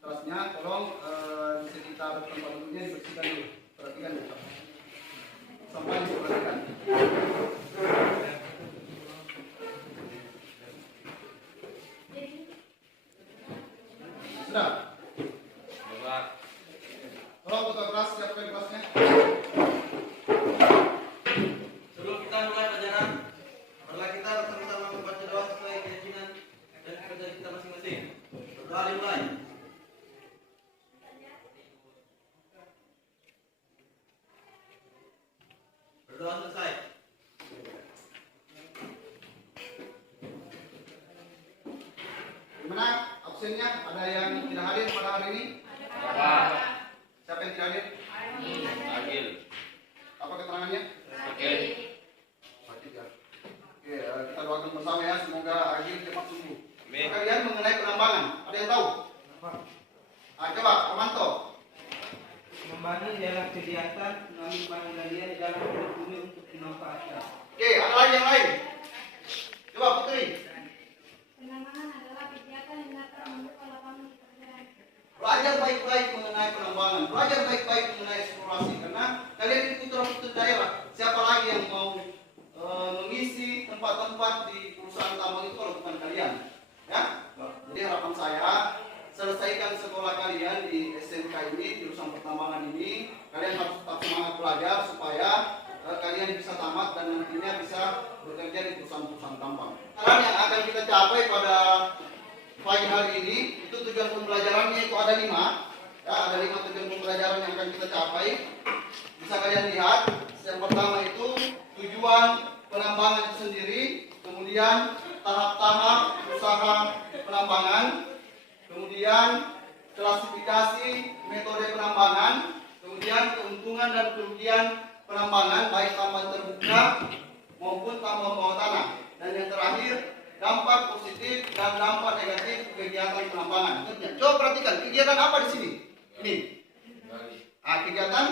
kelasnya, tolong di sekitar tempat duduknya dibersihkan dulu. Perhatikan dulu. Sampai diperhatikan. Sudah. Tolong ketua kelas siapkan kelasnya. Sebelum kita mulai pelajaran, marilah kita bersama-sama membaca doa sesuai keyakinan dan kepercayaan kita masing-masing. Berdoa dimulai. Berdoa selesai. Gimana absennya? Ada yang tidak hadir pada hari ini? Siapa yang tidak hadir? Agil. Apa keterangannya? Oke. Oke, kita doakan bersama ya, semoga Agil cepat sembuh. Amin. Kalian mengenai penambangan, ada yang tahu? Coba, Komanto. Membangun adalah kegiatan mengambil bahan galian di dalam kulit bumi untuk dimanfaatkan. Oke, ada lagi yang lain? Coba Putri. Penambangan adalah kegiatan yang dapat membuka lapangan pekerjaan. Belajar baik-baik mengenai penambangan, belajar baik-baik mengenai eksplorasi, karena kalian di putra-putri daerah. Siapa lagi yang mau mengisi tempat-tempat di perusahaan tambang itu kalau bukan kalian? Ya? Jadi harapan saya, selesaikan sekolah kalian di SMK ini, jurusan pertambangan ini. Kalian harus tetap semangat belajar supaya kalian bisa tamat dan nantinya bisa bekerja di perusahaan-perusahaan tambang. Sekarang yang akan kita capai pada pagi hari ini, itu tujuan pembelajarannya itu ada 5. Ya, ada 5 tujuan pembelajaran yang akan kita capai. Bisa kalian lihat, yang pertama itu tujuan penambangan itu sendiri, kemudian tahap-tahap usaha penambangan, kemudian klasifikasi metode penambangan, kemudian keuntungan dan kerugian penambangan baik tambang terbuka maupun tambang bawah tanah, dan yang terakhir dampak positif dan dampak negatif kegiatan penambangan. Coba perhatikan kegiatan apa di sini? Ini. Kegiatan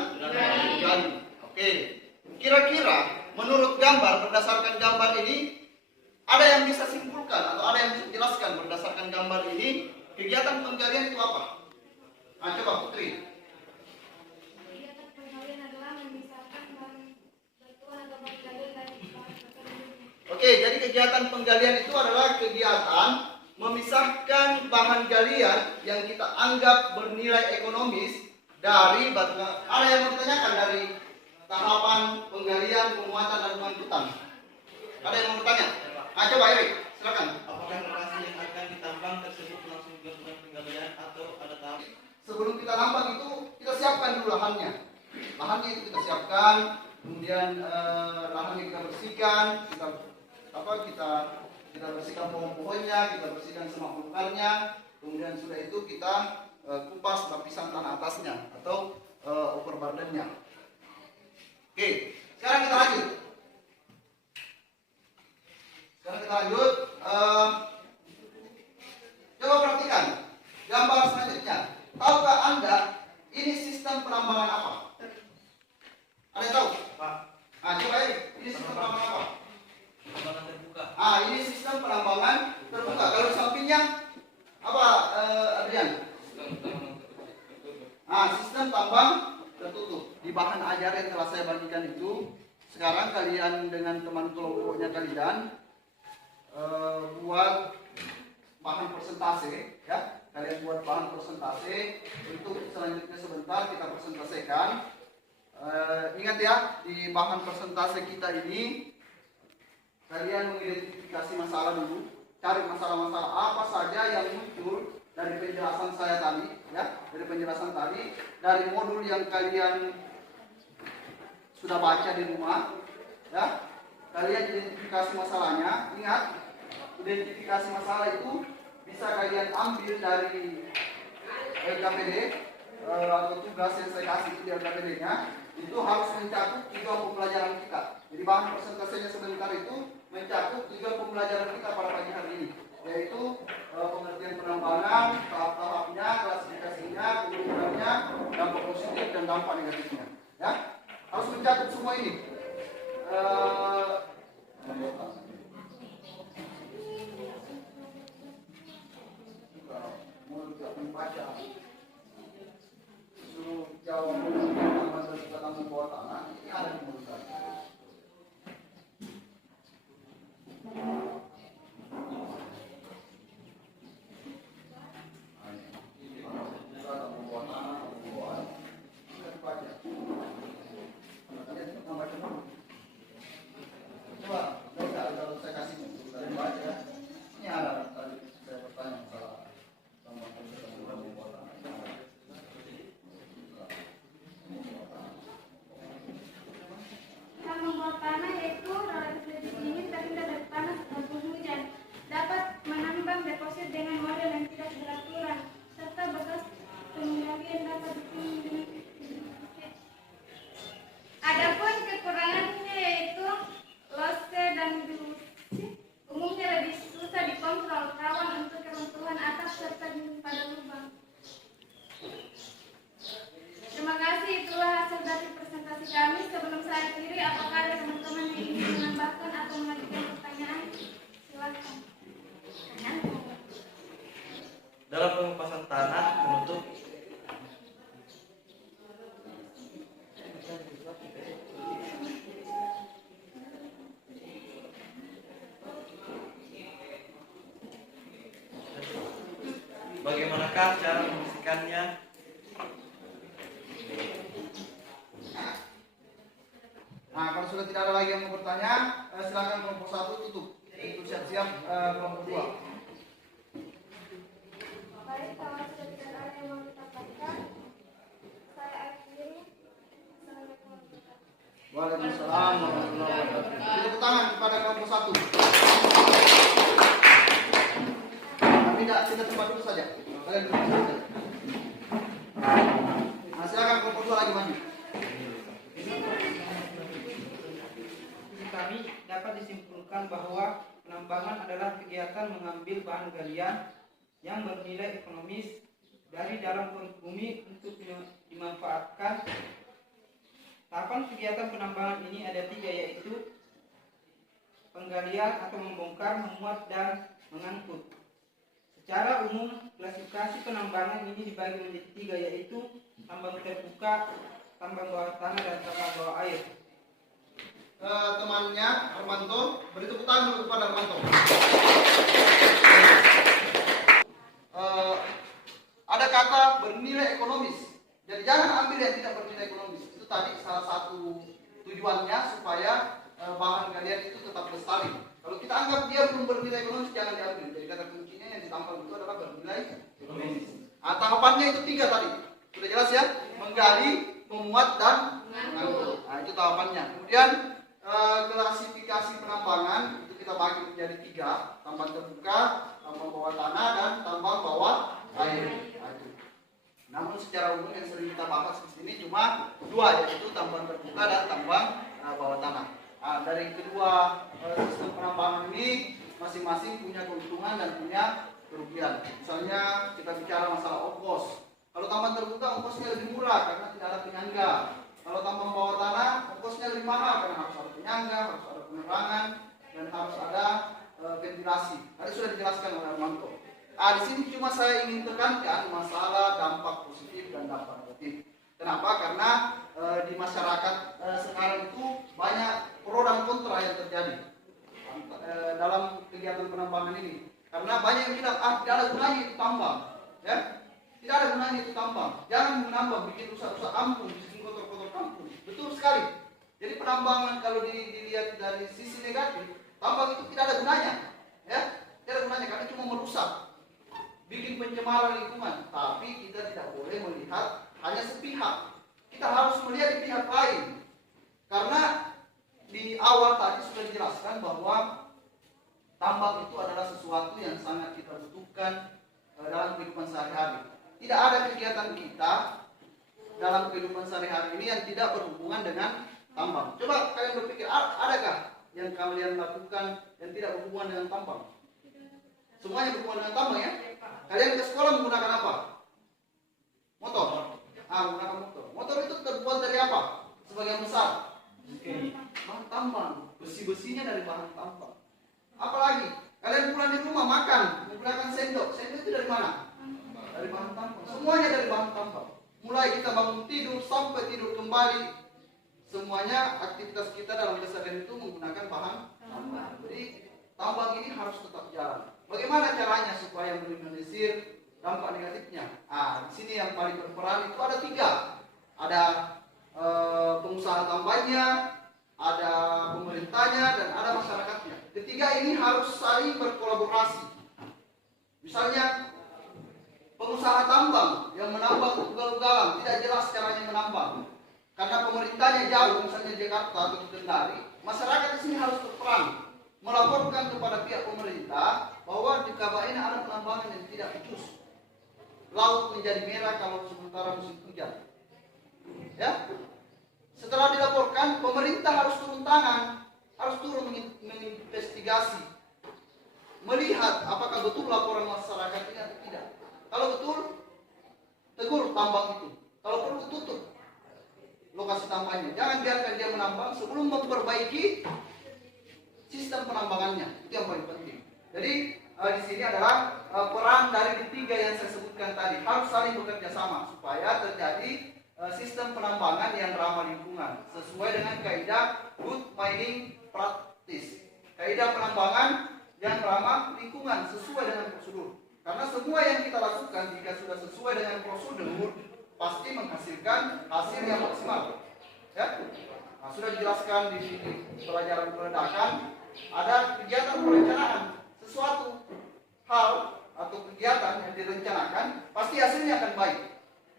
gali. Oke. Kira-kira menurut gambar, berdasarkan gambar ini, ada yang bisa simpulkan atau ada yang bisa jelaskan berdasarkan gambar ini kegiatan penggalian itu apa? Coba Putri. Kegiatan penggalian adalah memisahkan bahan batuan atau bahan galian dari bahan pekerjaan. Oke, jadi kegiatan penggalian itu adalah kegiatan memisahkan bahan galian yang kita anggap bernilai ekonomis dari batu. Ada yang mau ditanyakan dari tahapan penggalian, penguatan dan pengangkutan? Ada yang mau bertanya? Coba Erik, silakan. Apakah lokasi yang akan ditambang tersebut langsung dilakukan penggalian atau ada tahap? Sebelum kita nambang itu kita siapkan dulu lahannya. Lahannya itu kita siapkan, kemudian lahannya kita bersihkan, kita bersihkan pohon-pohonnya, kita bersihkan semak belukarnya, kemudian sudah itu kita kupas lapisan tanah atasnya atau overburdennya. Oke, sekarang kita lanjut. Coba perhatikan gambar selanjutnya. Tahukah Anda ini sistem penambangan apa? Ada yang tahu? Pak, Coba ini sistem penambangan apa? penambangan terbuka. Ini sistem penambangan terbuka. Kalau di sampingnya apa, Adrian? Sistem tambang tertutup. Di bahan ajar yang telah saya bagikan itu, sekarang kalian dengan teman kelompoknya kalian buat bahan persentase, ya. Kalian buat bahan persentase. Untuk selanjutnya sebentar kita presentasikan. Ingat ya, di bahan persentase kita ini kalian mengidentifikasi masalah dulu, cari masalah-masalah apa saja yang muncul dari penjelasan saya tadi, ya, dari penjelasan tadi, dari modul yang kalian sudah baca di rumah, ya. Kalian identifikasi masalahnya. Ingat, identifikasi masalah itu bisa kalian ambil dari LKPD atau tugas yang saya kasih di LKPD-nya. Itu harus mencakup 3 pembelajaran kita. Jadi bahan presentasinya sebentar itu mencakup 3 pembelajaran kita pada pagi hari ini, yaitu pengertian penambangan, tahap-tahapnya, klasifikasinya, keuntungannya, dampak positif dan dampak negatifnya. Ya, harus mencakup semua ini. membaca. Suruh jawab tambang terbuka tambang bawah tanah ini ada di mulut saya. Coba, kalau saya kasih kalian baca ya. Ini ada tadi saya bertanya masalah tambang terbuka tambang bawah tanah. Tambang bawah tanah yaitu relatif lebih dingin terhindar dari panas ataupun hujan, dapat menambang deposit dengan model yang tidak beraturan, serta bekas penggalian dapat dipenuhi. Adapun kekurangannya yaitu lose dan dilusi, umumnya lebih susah dikontrol, rawan untuk keruntuhan atap serta pada lubang. Terima kasih, itulah hasil dari presentasi kami. Sebelum saya akhiri, apakah ada teman-teman yang ingin menambahkan atau mengajukan pertanyaan? Silakan. Dalam pengupasan tanah penutup bagaimanakah cara membersihkannya? Nah, kalau sudah tidak ada lagi yang mau bertanya, silakan kelompok 1 tutup. Untuk siap-siap kelompok 2. Baik, kalau sudah tidak ada yang mau ditambahkan, saya akhiri. Assalamualaikum warahmatullahi wabarakatuh. Waalaikumsalam warahmatullahi wabarakatuh. Tepuk tangan kepada kelompok 1. Tapi tidak, kita tempat dulu saja. Kalian duduk saja. Nah, silakan kelompok 2 lagi maju. Kami dapat disimpulkan bahwa penambangan adalah kegiatan mengambil bahan galian yang bernilai ekonomis dari dalam perut bumi untuk dimanfaatkan. Tahapan kegiatan penambangan ini ada 3, yaitu penggalian atau membongkar, memuat, dan mengangkut. Secara umum, klasifikasi penambangan ini dibagi menjadi 3, yaitu tambang terbuka, tambang bawah tanah, dan tambang bawah air. Temannya Armanto, beri tepuk tangan dulu kepada Armanto. Ada kata bernilai ekonomis. Jadi jangan ambil yang tidak bernilai ekonomis. Itu tadi salah satu tujuannya supaya bahan galian itu tetap lestari. Kalau kita anggap dia belum bernilai ekonomis, jangan diambil. Jadi kata kuncinya yang ditampal itu adalah bernilai ekonomis. Tahapannya itu 3 tadi. Sudah jelas ya? Menggali, memuat, dan mengangkut. Nah, itu tahapannya. Kemudian klasifikasi penambangan itu kita bagi menjadi 3, tambang terbuka, tambang bawah tanah, dan tambang bawah air. Nah, itu. Namun secara umum yang sering kita bahas di sini cuma 2, yaitu tambang terbuka dan tambang bawah tanah. Nah, dari kedua sistem penambangan ini masing-masing punya keuntungan dan punya kerugian. Misalnya kita bicara masalah ongkos. Kalau tambang terbuka ongkosnya lebih murah karena tidak ada penyangga. Kalau tambang bawah tanah, ongkosnya lebih mahal karena harus ada penyangga, harus ada penerangan, dan harus ada ventilasi. Tadi sudah dijelaskan oleh Armanto. Di sini cuma saya ingin tekankan masalah dampak positif dan dampak negatif. Kenapa? Karena di masyarakat sekarang itu banyak pro dan kontra yang terjadi dalam kegiatan penambangan ini. Karena banyak yang bilang, tidak ada gunanya itu tambang, ya, tidak ada gunanya itu tambang. Jangan menambang, bikin rusak-rusak kampung, bikin kotor-kotor kampung. Betul sekali. Jadi penambangan kalau dilihat dari sisi negatif, tambang itu tidak ada gunanya, ya, tidak ada gunanya karena cuma merusak, bikin pencemaran lingkungan. Tapi kita tidak boleh melihat hanya sepihak. Kita harus melihat di pihak lain. Karena di awal tadi sudah dijelaskan bahwa tambang itu adalah sesuatu yang sangat kita butuhkan dalam kehidupan sehari-hari. Tidak ada kegiatan kita dalam kehidupan sehari-hari ini yang tidak berhubungan dengan tambang. Coba kalian berpikir, adakah yang kalian lakukan yang tidak berhubungan dengan tambang? Semuanya berhubungan dengan tambang, ya? Kalian ke sekolah menggunakan apa? Motor. Menggunakan motor. Motor itu terbuat dari apa? Sebagian besar bahan tambang. Besi-besinya dari bahan tambang. Apalagi kalian pulang di rumah makan menggunakan sendok. Sendok itu dari mana? Dari bahan tambang. Semuanya dari bahan tambang. Mulai kita bangun tidur sampai tidur kembali, semuanya aktivitas kita dalam keseharian itu menggunakan bahan tambang. Jadi tambang ini harus tetap jalan. Bagaimana caranya supaya meminimalisir dampak negatifnya? Di sini yang paling berperan itu ada 3. Ada pengusaha tambangnya, ada pemerintahnya, dan ada masyarakatnya. Ketiga ini harus saling berkolaborasi. Misalnya pengusaha tambang yang menambang ugal-ugalan tidak jelas caranya menambang, karena pemerintahnya jauh, misalnya Jakarta atau Kendari, masyarakat di sini harus berperan melaporkan kepada pihak pemerintah bahwa di Kaba ini ada penambangan yang tidak becus. Laut menjadi merah kalau sementara musim hujan. Ya, setelah dilaporkan, pemerintah harus turun tangan, harus turun menginvestigasi, melihat apakah betul laporan masyarakat ini atau tidak. Kalau betul, tegur tambang itu. Kalau perlu tutup lokasi tambangnya. Jangan biarkan dia menambang sebelum memperbaiki sistem penambangannya. Itu yang paling penting. Jadi di sini adalah peran dari 3 yang saya sebutkan tadi. Harus saling bekerja sama supaya terjadi sistem penambangan yang ramah lingkungan sesuai dengan kaidah good mining practice. Kaidah penambangan yang ramah lingkungan sesuai dengan prosedur. Karena semua yang kita lakukan jika sudah sesuai dengan prosedur pasti menghasilkan hasil yang maksimal. Ya? Nah, sudah dijelaskan di pelajaran peledakan, ada kegiatan perencanaan. Sesuatu hal atau kegiatan yang direncanakan pasti hasilnya akan baik.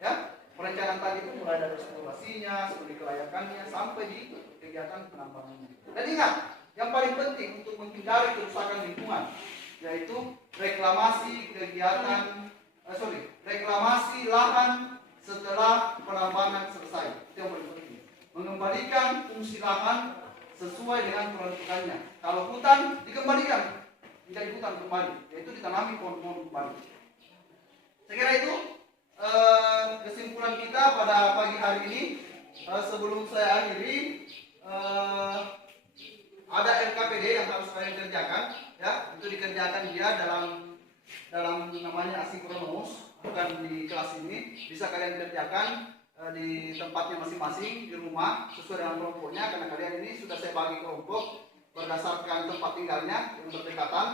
Ya? Perencanaan tadi itu mulai dari eksplorasinya, studi kelayakannya, sampai di kegiatan penambangannya. Dan ingat, yang paling penting untuk menghindari kerusakan lingkungan yaitu reklamasi reklamasi lahan setelah penambangan selesai. Itu yang paling penting. Mengembalikan fungsi lahan sesuai dengan peruntukannya. Kalau hutan dikembalikan menjadi hutan kembali, yaitu ditanami pohon-pohon kembali. Saya kira itu kesimpulan kita pada pagi hari ini. Sebelum saya akhiri, ada RKPD yang harus kalian kerjakan, ya. Itu dikerjakan dia dalam namanya asinkronus, bukan di kelas ini. Bisa kalian kerjakan di tempatnya masing-masing di rumah sesuai dengan kelompoknya, karena kalian ini sudah saya bagi kelompok berdasarkan tempat tinggalnya yang berdekatan.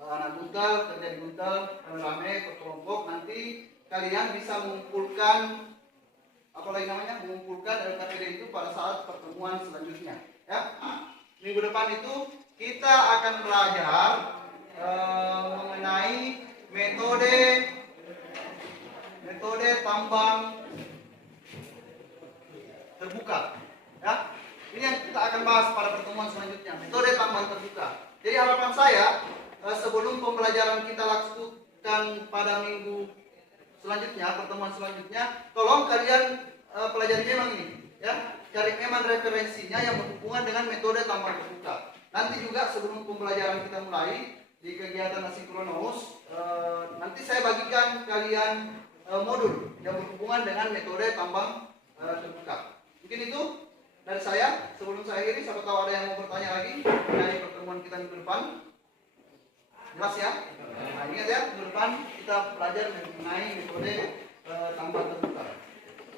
Anak Guntel kerja di Guntel, rame per kelompok. Nanti kalian bisa mengumpulkan mengumpulkan LKPD itu pada saat pertemuan selanjutnya, ya. Minggu depan itu kita akan belajar mengenai metode tambang terbuka, ya. Ini yang kita akan bahas pada pertemuan selanjutnya, metode tambang terbuka. Jadi harapan saya sebelum pembelajaran kita lakukan pada minggu selanjutnya, pertemuan selanjutnya, tolong kalian pelajari memang ini, ya. Cari memang referensinya yang berhubungan dengan metode tambang terbuka. Nanti juga sebelum pembelajaran kita mulai di kegiatan asinkronus, nanti saya bagikan kalian modul yang berhubungan dengan metode tambang terbuka. Mungkin itu dari saya. Sebelum saya akhiri, siapa tahu ada yang mau bertanya lagi dari pertemuan kita minggu depan. Jelas ya? Nah, ingat ya, minggu depan kita belajar mengenai metode tambang terbuka.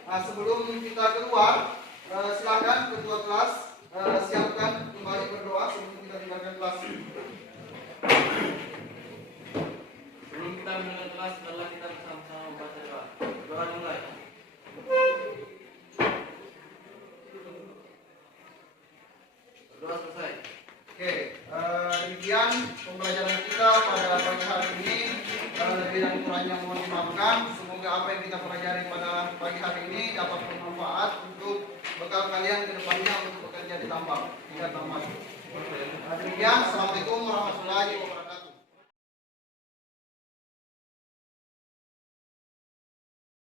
Nah, sebelum kita keluar, silakan ketua kelas siapkan kembali berdoa sebelum kita tinggalkan kelas. Sebelum kita meninggalkan kelas, marilah kita bersama-sama membaca doa. Doa dimulai. Doa selesai. Oke, demikian pembelajaran kita pada pagi hari ini. Lebih dan kurangnya mohon dimaafkan. Semoga apa yang kita pelajari pada pagi hari ini dapat bermanfaat untuk bekal kalian ke depannya untuk bekerja di tambang. Demikian, assalamualaikum warahmatullahi wabarakatuh.